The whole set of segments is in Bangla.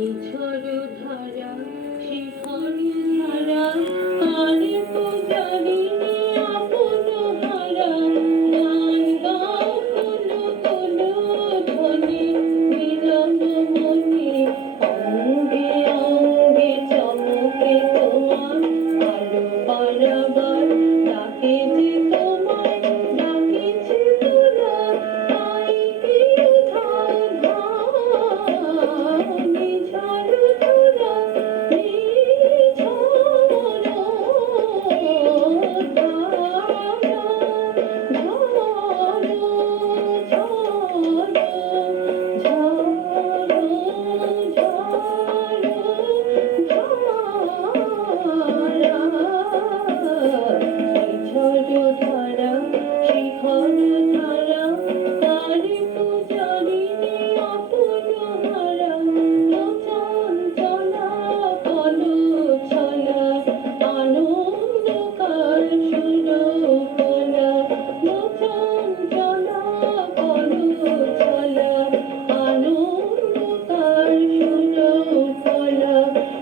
ঝড় ধারা শিখর ধারা কারে পূজারিণী আপন হারা গান গাও কুলো কুলো ধ্বনি মিলন মনে অঙ্গে অঙ্গে চমকে তোমার আলো পারাবার ডাকে যে তোমার ডাকিছে তোরা তাই কি উধাও ধাও নিঝড় ধরা নিঝড় ধারা শিখর ধারা তারে পূজারিণী আপন হারা চঞ্চলা কলছলা আনন্দকার সুরকলা চঞ্চলা কলছলা আনন্দকার সুরকলা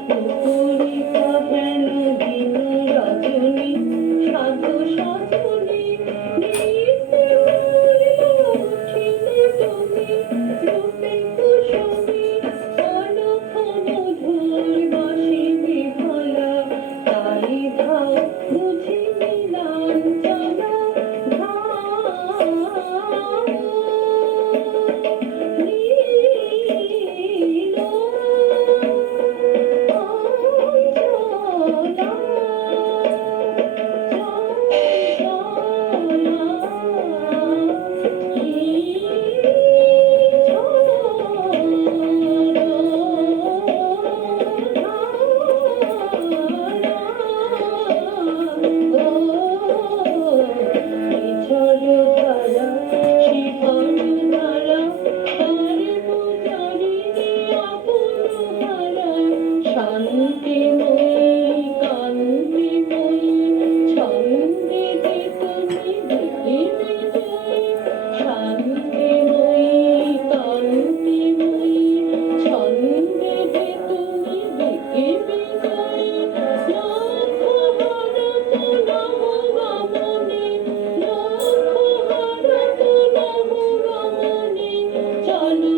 মুকুরিতা হেন দিন রজনী সাধু সাধনী নৃত্যে উঠিলে তুমি রূপে কুসুমী অলখ মধুর বাসি বিফলা তাই ধাও বুঝি নীলাঞ্চলা ধাও নীল শান্তিময়ী কান্তিময়ী ছন্দে যে তুমি দেখিবে জয় শান্তিময়ী কান্তিময়ী ছন্দে যে তুমি দেখিবে জয় লক্ষ হারত নম গমনে লক্ষ হারত নম গমনে চলো